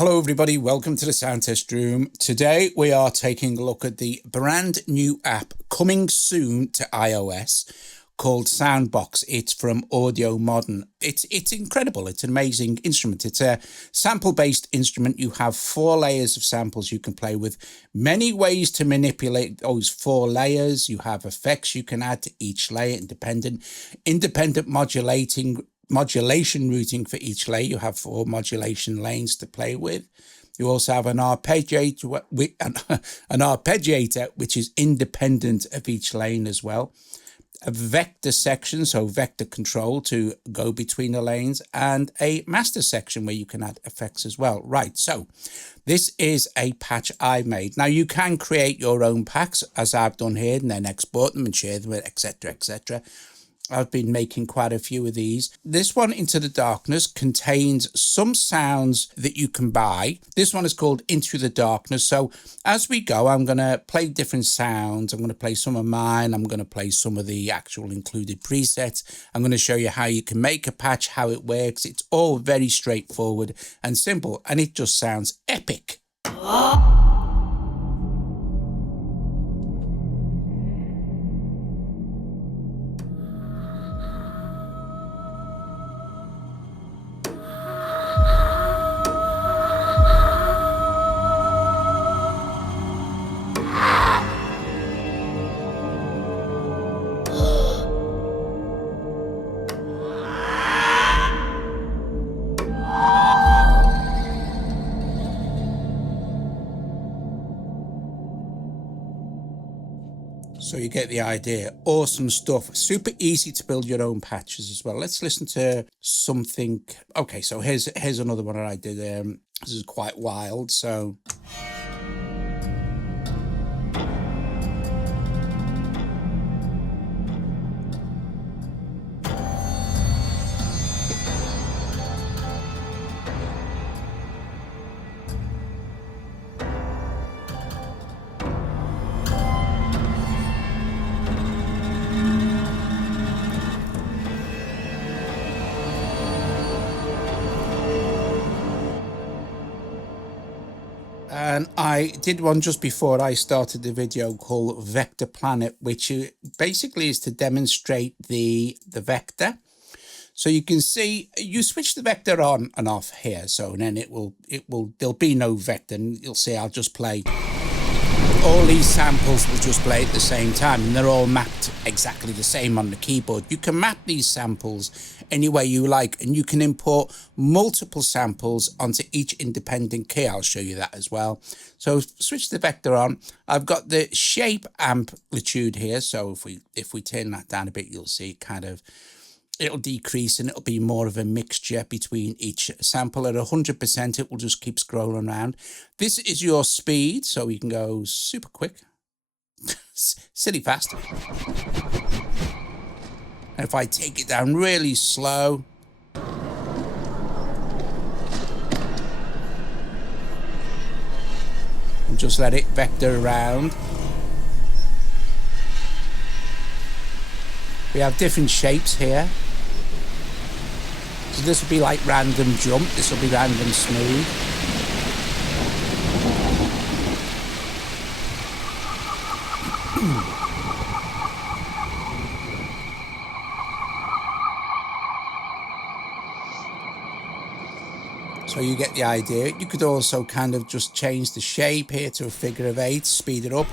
Hello everybody, welcome to the Sound Test Room. Today we are taking a look at the brand new app coming soon to iOS called Soundbox. It's from Audiomodern. It's incredible. It's an amazing instrument. It's a sample-based instrument. You have 4 layers of samples you can play with. Many ways to manipulate those 4 layers. You have effects you can add to each layer, independent modulation routing for each layer. You have 4 modulation lanes to play with. You also have an arpeggiator, which is independent of each lane as well. A vector section, so vector control to go between the lanes, and a master section where you can add effects as well. Right, so this is a patch I made. Now you can create your own packs as I've done here and then export them and share them, etc., etc. I've been making quite a few of these. This one, Into the Darkness, contains some sounds that you can buy. This one is called Into the Darkness. So as we go, I'm going to play different sounds. I'm going to play some of mine. I'm going to play some of the actual included presets. I'm going to show you how you can make a patch, how it works. It's all very straightforward and simple, and it just sounds epic. So you get the idea. Awesome stuff. Super easy to build your own patches as well. Let's listen to something. Okay, so here's another one that I did. This is quite wild. So. And I did one just before I started the video called Vector Planet, which basically is to demonstrate the vector. So you can see, you switch the vector on and off here. So then there'll be no vector, and you'll see I'll just play. All these samples will just play at the same time, and they're all mapped exactly the same on the keyboard. You can map these samples any way you like, and you can import multiple samples onto each independent key. I'll show you that as well. So switch the vector on. I've got the shape amplitude here. So if we turn that down a bit, you'll see it'll decrease, and it'll be more of a mixture between each sample. At 100%, it will just keep scrolling around. This is your speed, so you can go super quick, silly fast. And if I take it down really slow, and just let it vector around. We have different shapes here. So this will be like random jump, this will be random smooth. So you get the idea. You could also kind of just change the shape here to a figure of 8, speed it up.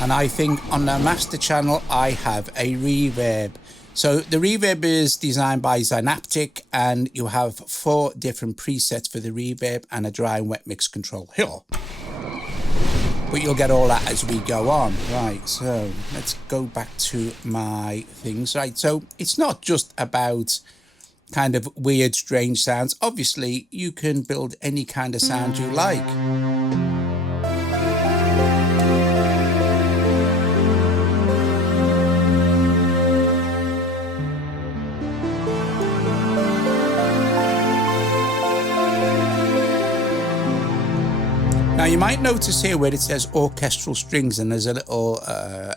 And I think on the master channel, I have a reverb. So the reverb is designed by Zeeon, and you have 4 different presets for the reverb and a dry and wet mix control here. But you'll get all that as we go on. Right, so let's go back to my things. Right, so it's not just about kind of weird, strange sounds. Obviously, you can build any kind of sound you like. Now you might notice here where it says Orchestral Strings and there's a little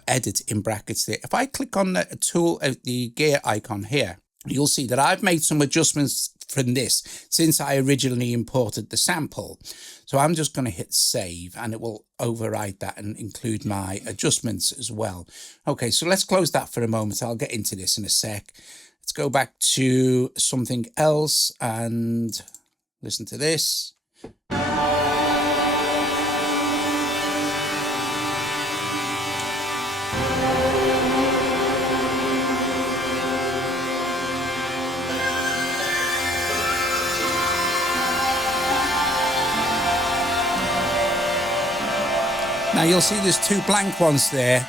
edit in brackets there. If I click on the tool, the gear icon here, you'll see that I've made some adjustments from this since I originally imported the sample. So I'm just going to hit save and it will override that and include my adjustments as well. Okay, so let's close that for a moment. I'll get into this in a sec. Let's go back to something else and listen to this. Now you'll see there's two blank ones there.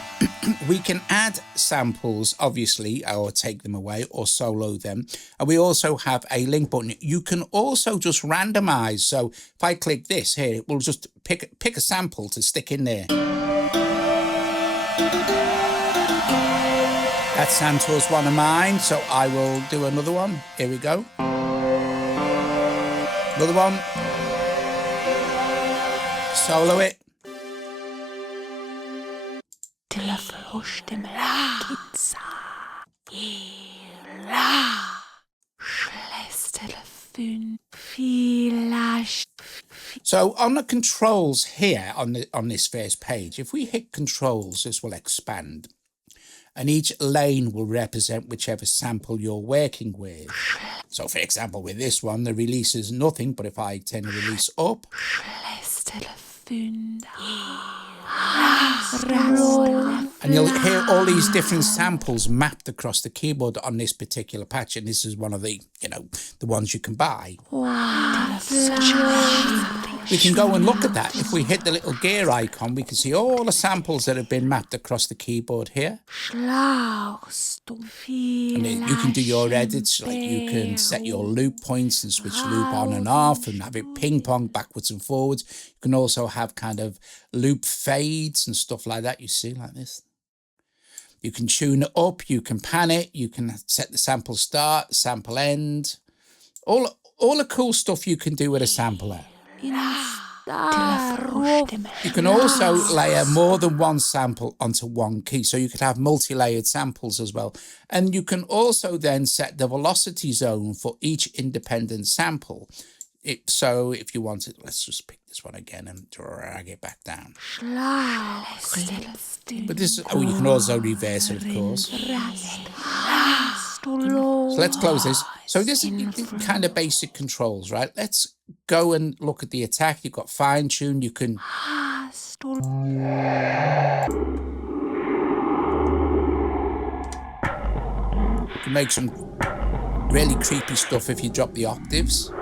We can add samples, obviously, or take them away or solo them. And we also have a link button. You can also just randomize. So if I click this here, it will just pick a sample to stick in there. That Santor's one of mine, so I will do another one. Here we go. Another one. Solo it. So on the controls here on this first page, if we hit controls, this will expand. And each lane will represent whichever sample you're working with. So for example, with this one, the release is nothing, but if I turn the release up, and you'll hear all these different samples mapped across the keyboard on this particular patch, and this is one of the, the ones you can buy. We can go and look at that. If we hit the little gear icon, we can see all the samples that have been mapped across the keyboard here. And then you can do your edits, like you can set your loop points and switch loop on and off and have it ping pong backwards and forwards. You can also have kind of loop fades and stuff like that, you see, like this. You can tune it up, you can pan it, you can set the sample start, sample end. All the cool stuff you can do with a sampler. You can also layer more than one sample onto one key, so you could have multi-layered samples as well. And you can also then set the velocity zone for each independent sample. So if you want it, let's just pick this one again and drag it back down. But this, you can also reverse it, of course. So let's close this. So this is kind of basic controls, right? Let's go and look at the attack. You've got fine tune. You can make some really creepy stuff if you drop the octaves.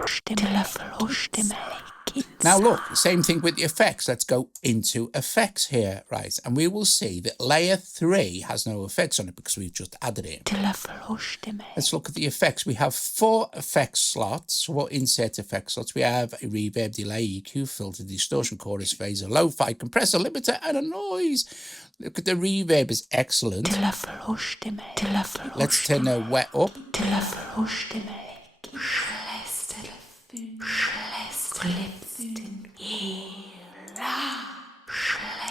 Now look, same thing with the effects. Let's go into effects here, right? And we will see that layer 3 has no effects on it because we've just added it. Let's look at the effects. We have 4 effects slots, 4 insert effect slots. We have a reverb, delay, EQ, filter, distortion, chorus, phaser, lo-fi, compressor, limiter, and a noise. Look at the reverb, is excellent. Let's turn the wet up.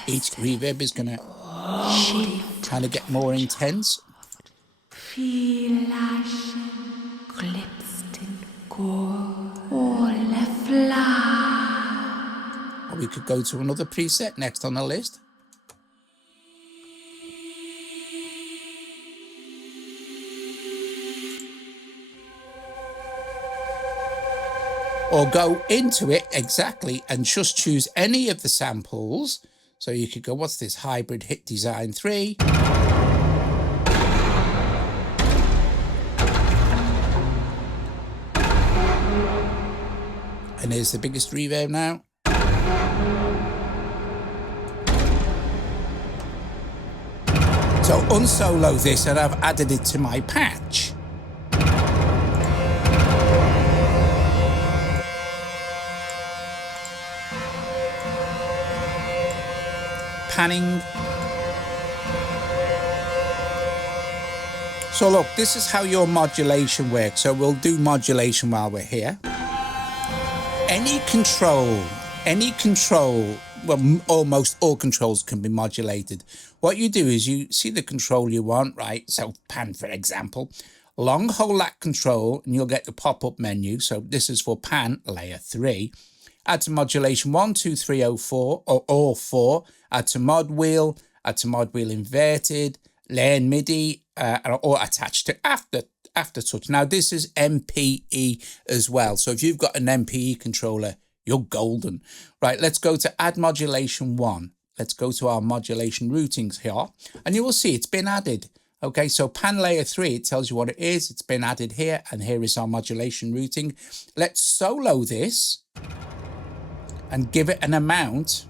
Each reverb is going to kind of get more intense. Or we could go to another preset next on the list. Or go into it exactly and just choose any of the samples. So you could go, what's this? Hybrid Hit Design 3. And there's the biggest reverb now. So unsolo this and I've added it to my patch. Panning. So look, this is how your modulation works. So we'll do modulation while we're here. Any control, well, almost all controls can be modulated. What you do is you see the control you want, right? So pan, for example. long hold that control and you'll get the pop-up menu. So this is for pan layer 3. Add to modulation 1, 2, 3, 4, or all 4. Add to mod wheel, add to mod wheel inverted, learn MIDI, or attached to aftertouch. Now this is MPE as well. So if you've got an MPE controller, you're golden. Right, let's go to add modulation 1. Let's go to our modulation routings here, and you will see it's been added. Okay, so pan layer 3, it tells you what it is. It's been added here, and here is our modulation routing. Let's solo this and give it an amount.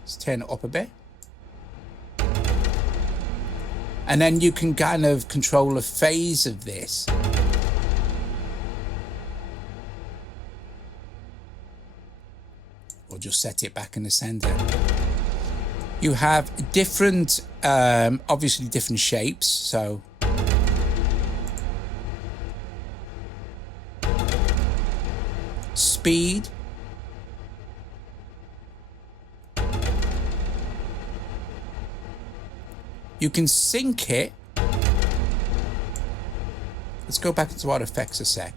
Let's turn it up a bit. And then you can kind of control the phase of this. Or just set it back in the center. You have different, obviously different shapes. So speed. You can sync it. Let's go back into our effects a sec.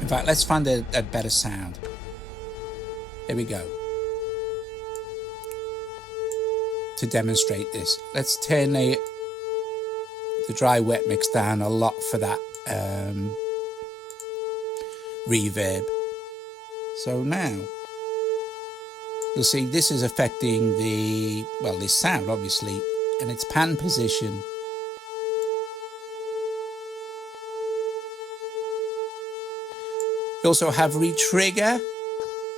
In fact, let's find a better sound. There we go. To demonstrate this, let's turn the dry wet mix down a lot for that reverb. So now you'll see this is affecting the, well, this sound obviously, and its pan position. You also have retrigger.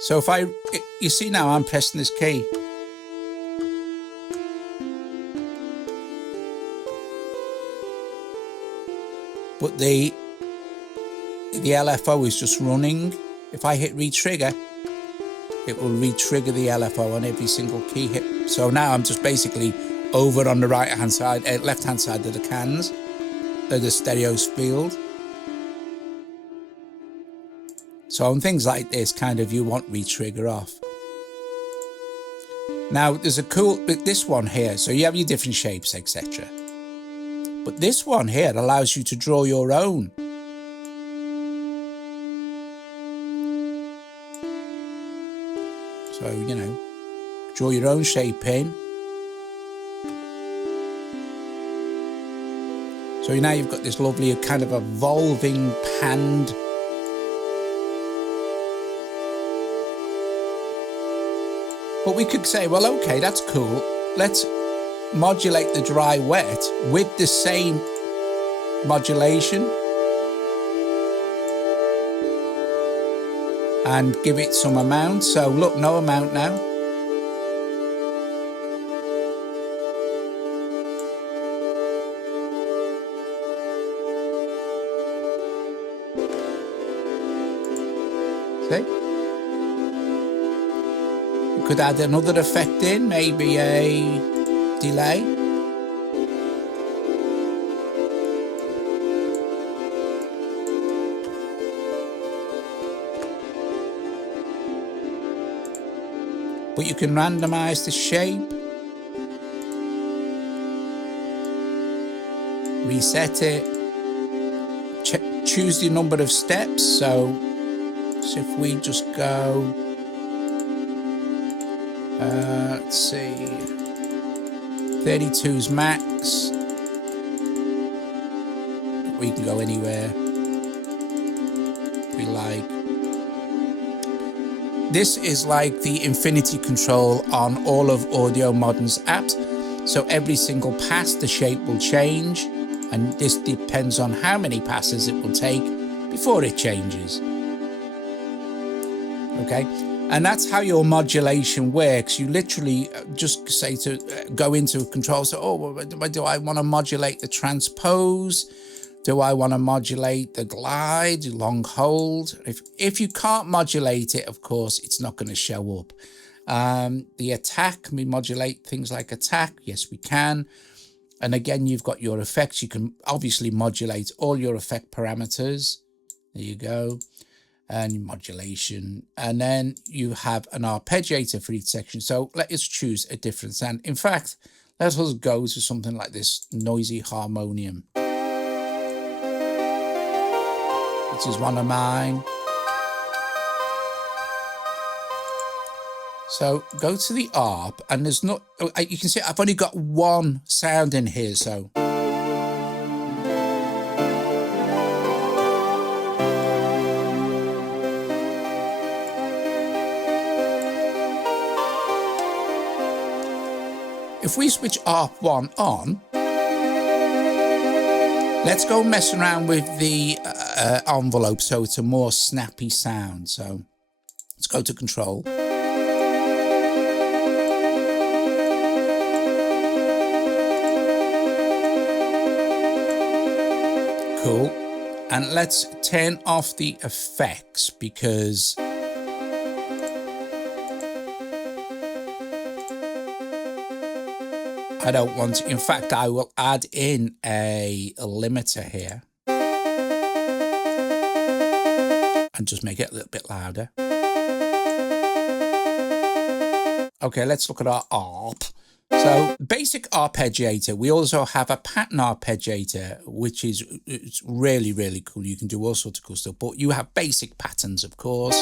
So if you see now I'm pressing this key. But the LFO is just running. If I hit retrigger, it will re-trigger the LFO on every single key hit. So now I'm just basically over on the right-hand side, left-hand side of the cans, the stereos field. So on things like this, kind of, you want re-trigger off. Now there's a cool, this one here, so you have your different shapes, etc. But this one here allows you to draw your own. So, you know, draw your own shape in. So now you've got this lovely kind of evolving panned. But we could say, well, okay, that's cool. Let's modulate the dry wet with the same modulation and give it some amount. So look, no amount now. See? You could add another effect in, maybe a delay. But you can randomize the shape, reset it, choose the number of steps. So if we just go, let's see, 32's max. We can go anywhere we like. This is like the infinity control on all of Audiomodern's apps. So every single pass, the shape will change, and this depends on how many passes it will take before it changes. Okay, and that's how your modulation works. You literally just say to go into control. So, oh, do I want to modulate the transpose? Do I want to modulate the glide, long hold? If you can't modulate it, of course, it's not going to show up. The attack, can we modulate things like attack? Yes, we can. And again, you've got your effects. You can obviously modulate all your effect parameters. There you go. and modulation, and then you have an arpeggiator for each section. So let us choose a different sound. In fact, let us go to something like this noisy harmonium. This is one of mine. So go to the ARP, and there's not, you can see I've only got one sound in here, so. If we switch ARP 1 on, let's go mess around with the envelope so it's a more snappy sound. So let's go to control. Cool. And let's turn off the effects because I don't want to. In fact, I will add in a limiter here and just make it a little bit louder. Okay, let's look at our ARP. So basic arpeggiator. We also have a pattern arpeggiator, which is it's really, really cool. You can do all sorts of cool stuff, but you have basic patterns, of course.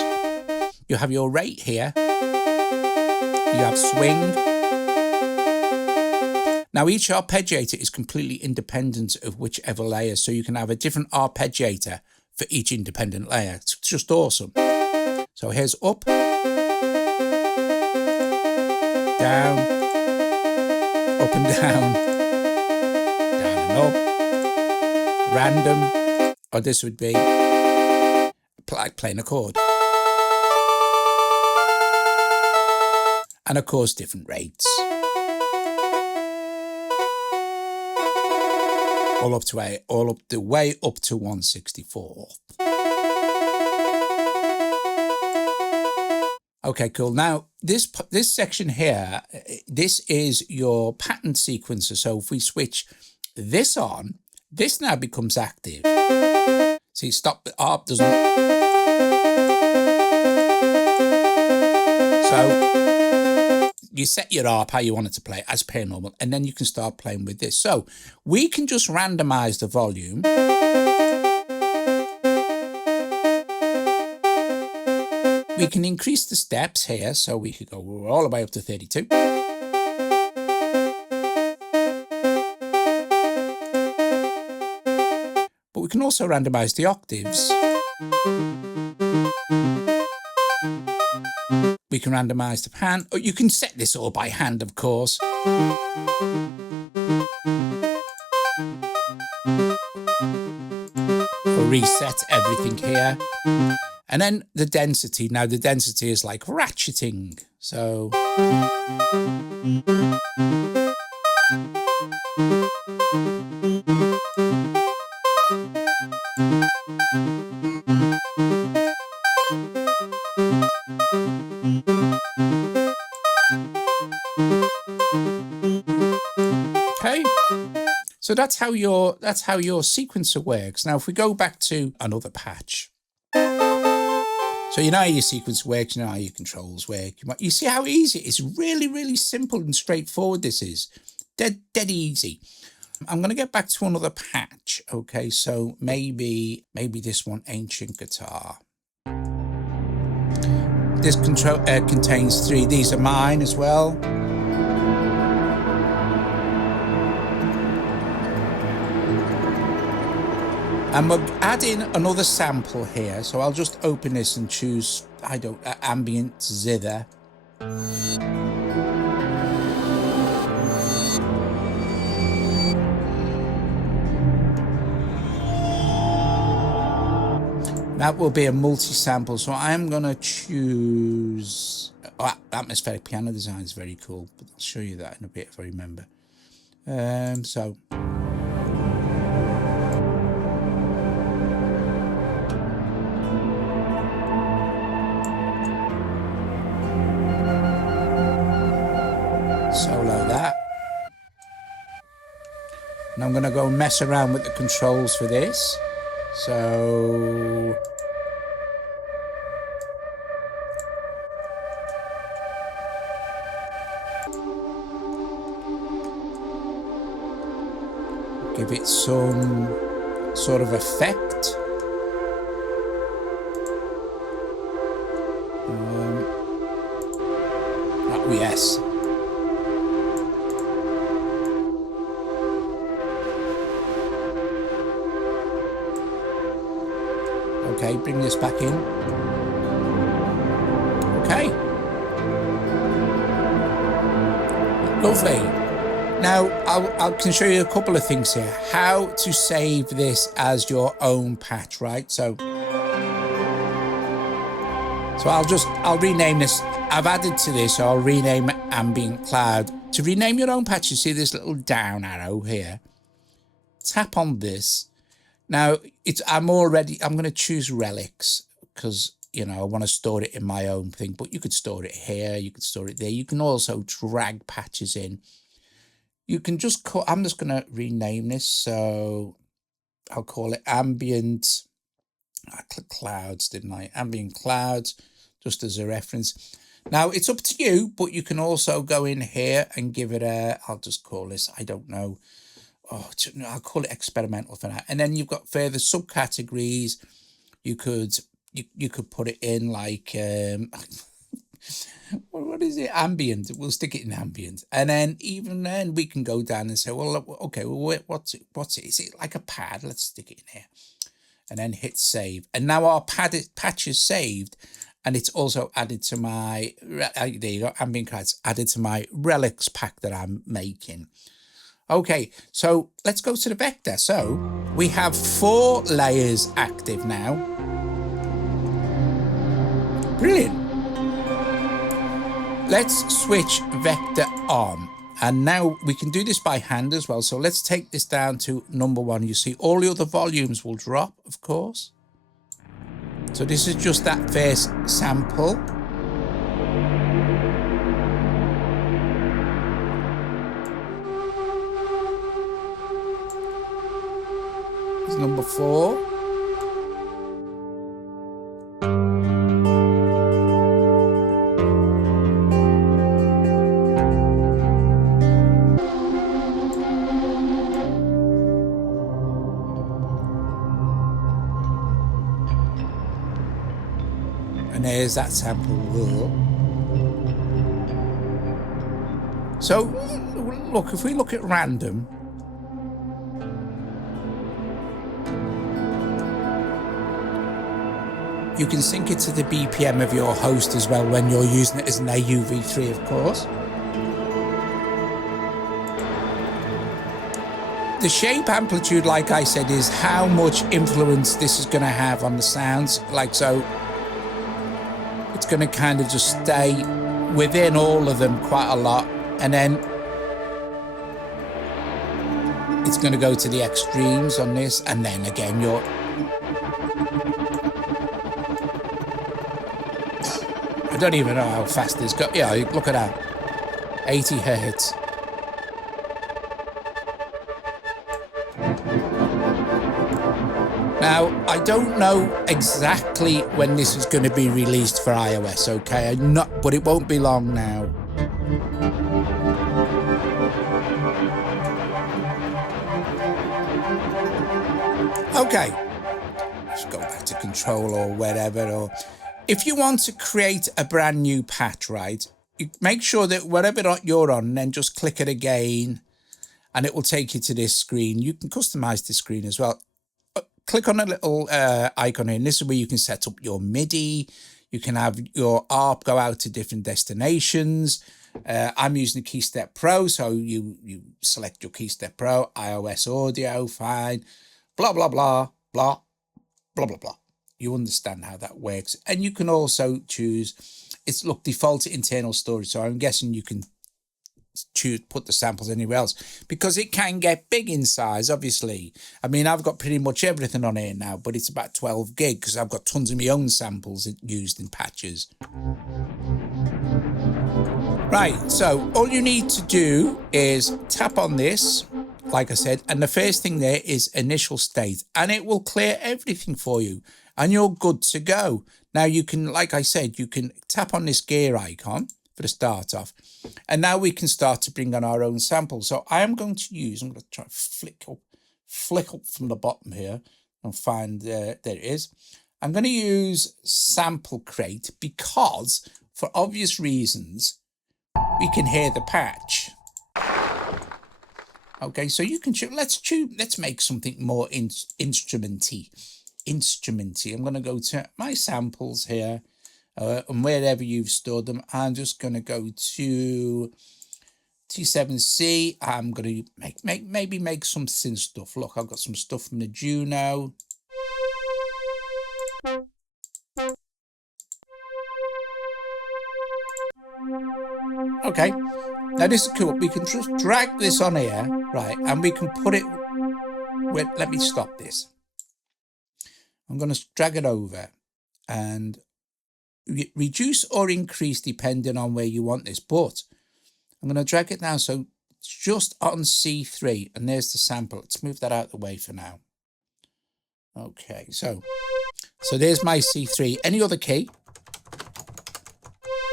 You have your rate here. You have swing. Now, each arpeggiator is completely independent of whichever layer, so you can have a different arpeggiator for each independent layer. It's just awesome. So here's up, down, up and down, down and up, random, or this would be like playing a chord. And of course, different rates. All up the way up to 164. Okay, cool. Now this section here, this is your pattern sequencer. So if we switch this on, this now becomes active. See, stop the ARP doesn't. So you set your ARP how you want it to play as per normal, and then you can start playing with this. So we can just randomize the volume. We can increase the steps here, so we could go all the way up to 32. But we can also randomize the octaves. We can randomize the pan. Or you can set this all by hand, of course. Or reset everything here. And then the density. Now the density is like ratcheting. So okay. So that's how your sequencer works. Now if we go back to another patch. So you know how your sequence works, you know how your controls work. You see how easy it is. Really, really simple and straightforward this is. Dead easy. I'm going to get back to another patch. Okay, so maybe this one, Ancient Guitar. This control contains 3. These are mine as well. And we'll add in another sample here. So I'll just open this and choose, ambient zither. That will be a multi-sample. So I'm going to choose... atmospheric piano design is very cool. But I'll show you that in a bit if I remember. So... solo that. And I'm going to go mess around with the controls for this. So give it some sort of effect. Oh yes. Okay, bring this back in. Okay. Lovely. Now, I can show you a couple of things here. How to save this as your own patch, right? So I'll rename this. I've added to this, so I'll rename it Ambient Cloud. To rename your own patch, you see this little down arrow here. Tap on this. Now, I'm going to choose relics because, you know, I want to store it in my own thing, but you could store it here, you could store it there. You can also drag patches in. You can just call, I'm just going to rename this. So I'll call it Ambient, I clicked Clouds, didn't I? Ambient Clouds, just as a reference. Now, it's up to you, but you can also go in here and give it a, I'll just call this, I don't know. Oh, I'll call it experimental for now. And then you've got further subcategories. You could put it in like what is it? Ambient. We'll stick it in ambient. And then even then we can go down and say, well, okay, well, what's it? Is it like a pad? Let's stick it in here. And then hit save. And now our patch is saved. And it's also added to my, there you go, Ambient Clouds, added to my relics pack that I'm making. Okay, so let's go to the vector. So we have 4 layers active now. Brilliant. Let's switch vector on. And now we can do this by hand as well. So let's take this down to number 1. You see all the other volumes will drop, of course. So this is just that first sample. Number 4. And there's that sample rule. So look, if we look at random, you can sync it to the BPM of your host as well when you're using it as an AUV3, of course. The shape amplitude, like I said, is how much influence this is going to have on the sounds. Like so, it's going to kind of just stay within all of them quite a lot. And then it's going to go to the extremes on this. And then again, you're... I don't even know how fast this goes. Yeah, look at that. 80 hertz. Now, I don't know exactly when this is going to be released for iOS, okay? But it won't be long now. Okay. Let's go back to control or whatever, or... If you want to create a brand new patch, right, you make sure that whatever you're on, then just click it again and it will take you to this screen. You can customize this screen as well. Click on a little icon here, and this is where you can set up your MIDI. You can have your ARP go out to different destinations. I'm using the KeyStep Pro, so you select your KeyStep Pro, iOS audio, fine, blah, blah, blah, blah, blah, blah, blah. You understand how that works. And you can also choose, it's default internal storage. So I'm guessing you can choose, put the samples anywhere else because it can get big in size, obviously. I mean, I've got pretty much everything on here now, but it's about 12 gig because I've got tons of my own samples used in patches. Right, so all you need to do is tap on this, like I said, and the first thing there is initial state, and it will clear everything for you. And you're good to go. Now you can, like I said, you can tap on this gear icon for the start off. And now we can start to bring on our own samples. So I'm going to try to flick up flick up from the bottom here and find, there it is. I'm going to use Sample Crate because, for obvious reasons, we can hear the patch. Okay, so you can let's make something more instrumenty. I'm going to go to my samples here, and wherever you've stored them, I'm just going to go to T7C. I'm going to maybe make some synth stuff. Look, I've got some stuff from the Juno. Okay, now this is cool. We can just drag this on here, right, and we can put it with, let me stop this. I'm going to drag it over and reduce or increase depending on where you want this, but I'm going to drag it down so it's just on C3, and there's the sample. Let's move that out of the way for now. Okay, so there's my C3. Any other key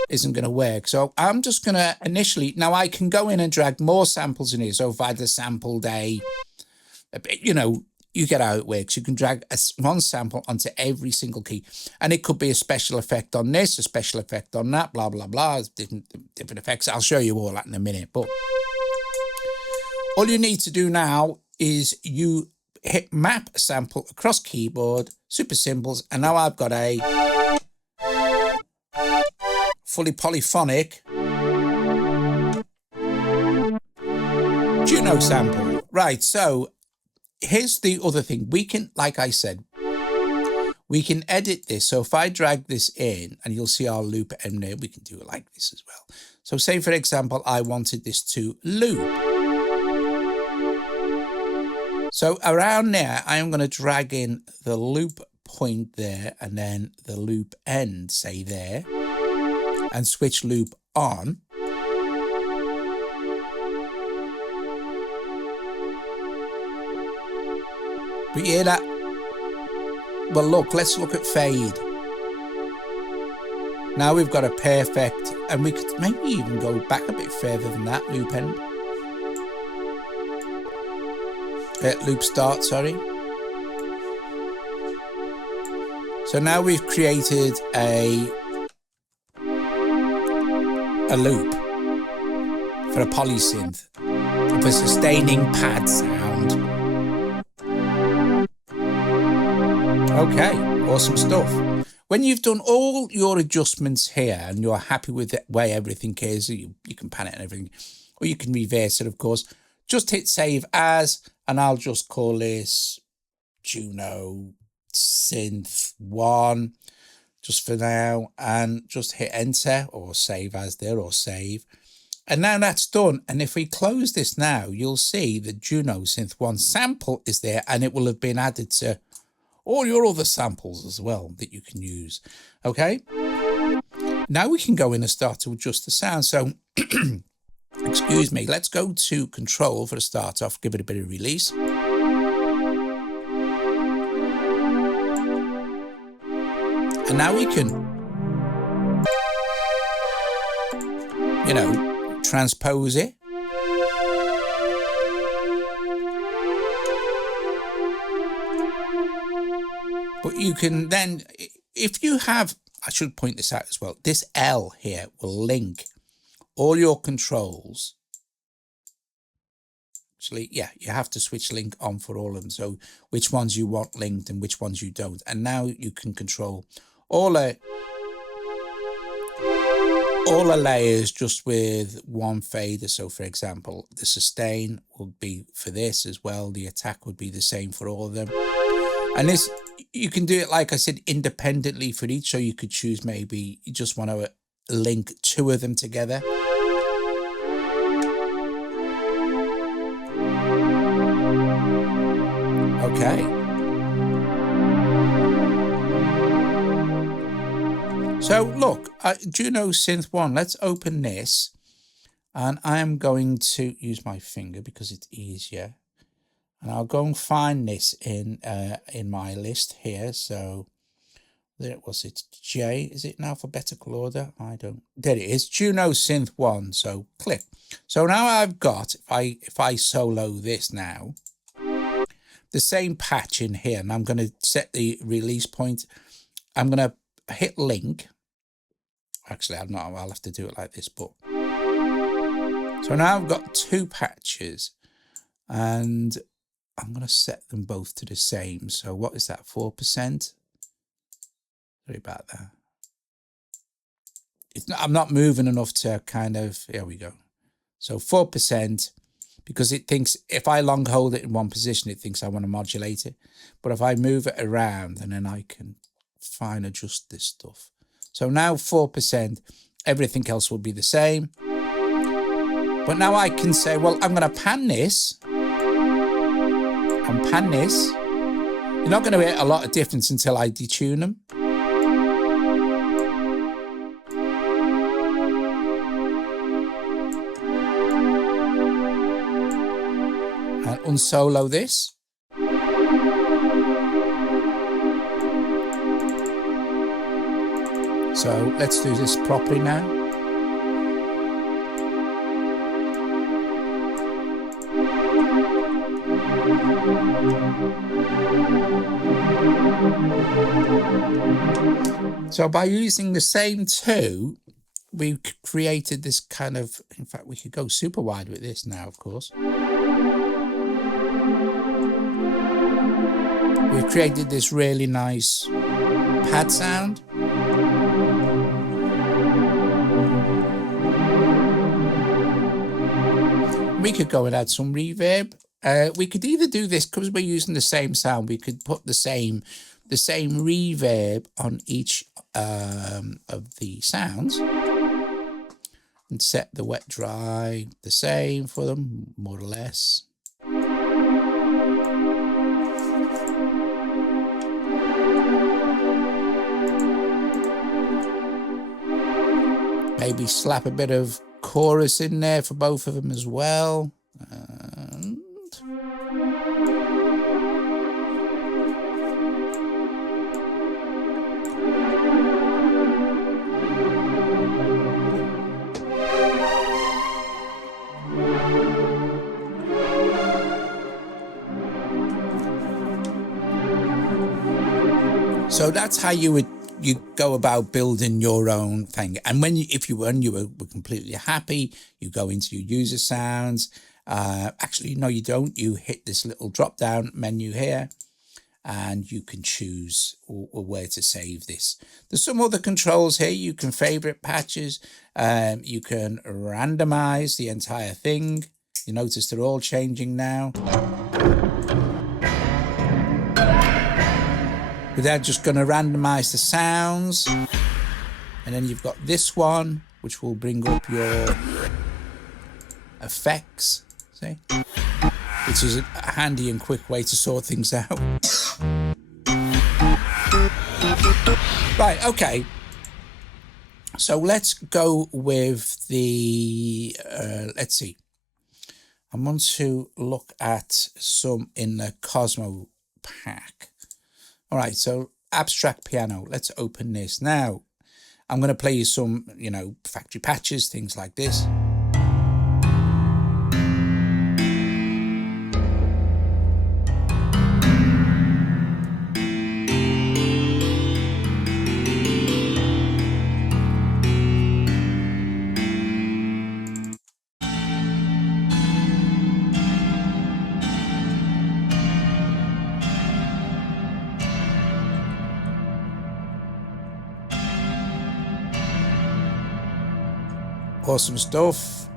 isn't going to work. So I'm just going to initially, now I can go in and drag more samples in here. So if I had sampled you know, you get how it works. You can drag one sample onto every single key. And it could be a special effect on this, a special effect on that, blah, blah, blah. Different effects. I'll show you all that in a minute. But all you need to do now is you hit map sample across keyboard, super symbols. And now I've got a fully polyphonic Juno sample. Right, so here's the other thing. We can, like I said, we can edit this. So if I drag this in, and you'll see our loop in there, we can do it like this as well. So say, for example, I wanted this to loop. So around there, I am going to drag in the loop point there, and then the loop end, say there, and switch loop on. But you hear that? Well, look, let's look at fade. Now we've got a perfect, and we could maybe even go back a bit further than that, loop end. Loop start, sorry. So now we've created a loop for a polysynth, for sustaining pad sound. Okay, awesome stuff. When you've done all your adjustments here and you're happy with the way everything is, you can pan it and everything, or you can reverse it, of course, just hit save as, and I'll just call this Juno Synth 1 just for now, and just hit enter or save as there, or save. And now that's done. And if we close this now, you'll see the Juno Synth 1 sample is there, and it will have been added to all your other samples as well that you can use. Okay. Now we can go in and start to adjust the sound. So, excuse me, let's go to control for a start off, give it a bit of release. And now we can, you know, transpose it. But you can then, if you have, I should point this out as well, this L here will link all your controls. Actually, yeah, you have to switch link on for all of them. So which ones you want linked and which ones you don't. And now you can control all the layers just with one fader. So for example, the sustain would be for this as well. The attack would be the same for all of them. And this, you can do it, like I said, independently for each. So you could choose, maybe you just want to link two of them together. Okay. So look, Juno Synth 1, let's open this. And I am going to use my finger because it's easier. And I'll go and find this in my list here. So there it was. It's J. Is it in alphabetical order? I don't. There it is. Juno Synth 1. So click. So now I've got, if I solo this now, the same patch in here, and I'm going to set the release point. I'm going to hit link. Actually, I'll have to do it like this, but so now I've got 2 patches, and I'm going to set them both to the same. So what is that, 4%? Sorry about that. I'm not moving enough to kind of, here we go. So 4%, because it thinks if I long hold it in one position, it thinks I want to modulate it. But if I move it around, and then I can fine adjust this stuff. So now 4%, everything else will be the same. But now I can say, well, I'm going to pan this and pan this. You're not going to get a lot of difference until I detune them. And unsolo this. So let's do this properly now. So by using the same 2, we created this kind of, in fact, we could go super wide with this now, of course. We've created this really nice pad sound. We could go and add some reverb. We could either do this, because we're using the same sound, we could put the same reverb on each of the sounds and set the wet dry the same for them, more or less. Maybe slap a bit of chorus in there for both of them as well. So that's how you go about building your own thing. And if you were completely happy, you go into your user sounds. Actually, no, you don't. You hit this little drop down menu here, and you can choose where to save this. There's some other controls here. You can favorite patches. You can randomize the entire thing. You notice they're all changing now. But they're just going to randomize the sounds. And then you've got this one, which will bring up your effects. See? Which is a handy and quick way to sort things out. Right, okay. So let's go with the, let's see. I want to look at some in the Cosmo pack. All right, so abstract piano. Let's open this. Now, I'm going to play you some, factory patches, things like this. Awesome stuff.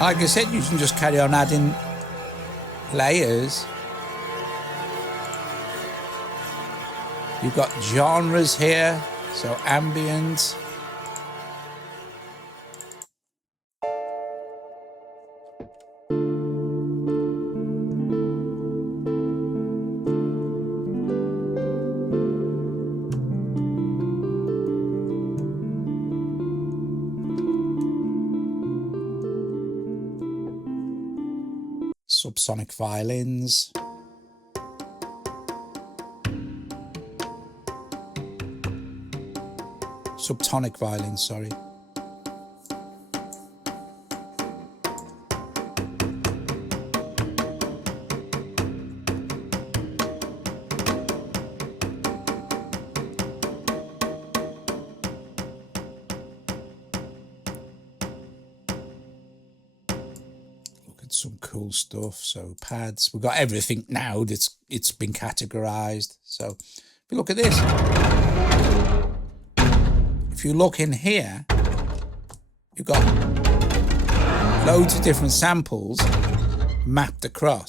Like I said, you can just carry on adding layers. You've got genres here, so ambient. Subsonic violins. subtonic violin, sorry. Some cool stuff. So pads, we've got everything now that's it's been categorized. So if you look at this, if you look in here, you've got loads of different samples mapped across.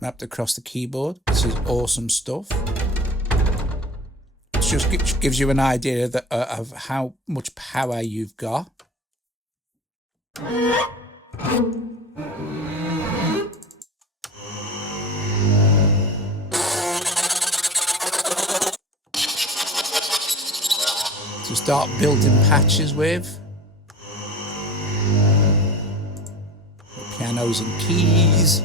Mapped across the keyboard. This is awesome stuff. Just gives you an idea that, of how much power you've got. To start building patches with. Pianos and keys.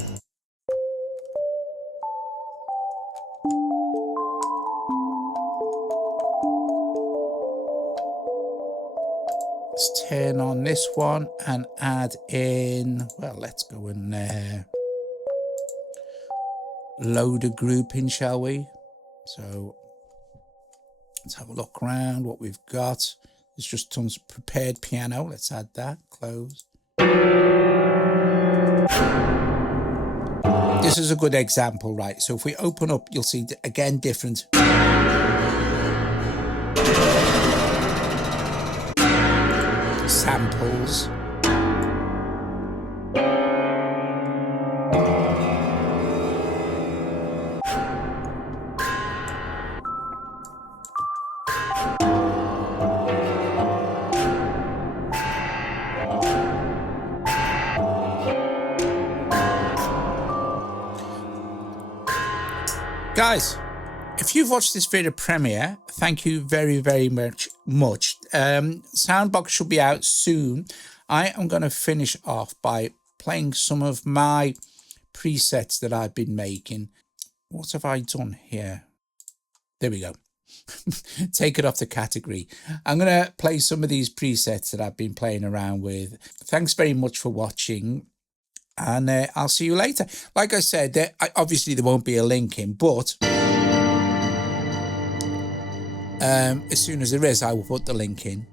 Let's turn on this one and add in, well, let's go in there. Load a grouping, shall we? So let's have a look around what we've got. There's just tons of prepared piano. Let's add that. Close. This is a good example, right? So if we open up, you'll see again different samples. Guys, if you've watched this video premiere, thank you very, very much. Soundbox should be out soon. I am going to finish off by playing some of my presets that I've been making. What have I done here? There we go. Take it off the category. I'm going to play some of these presets that I've been playing around with. Thanks very much for watching. And I'll see you later. Like I said, obviously there won't be a link in, but as soon as there is, I will put the link in.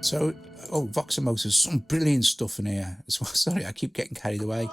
So, oh, Voxamos, there's some brilliant stuff in here as well. Sorry, I keep getting carried away.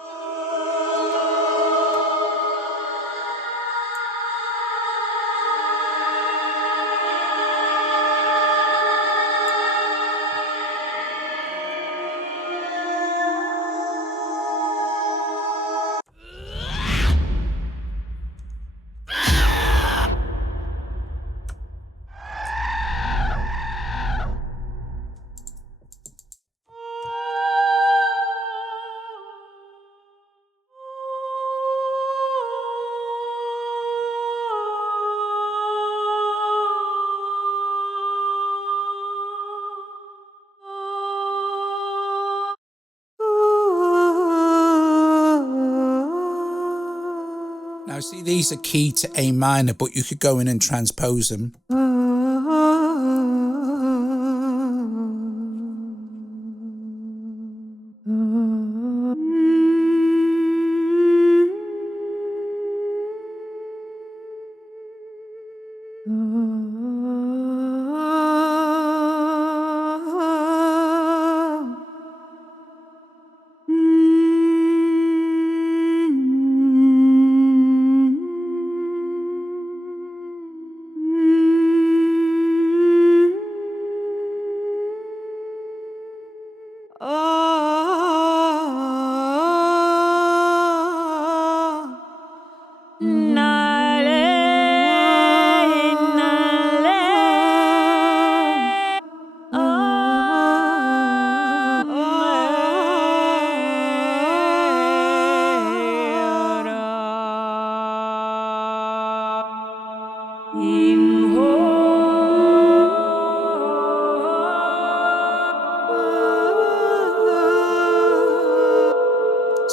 Now, see, these are key to A minor, but you could go in and transpose them.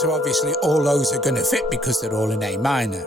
So obviously all those are going to fit because they're all in A minor.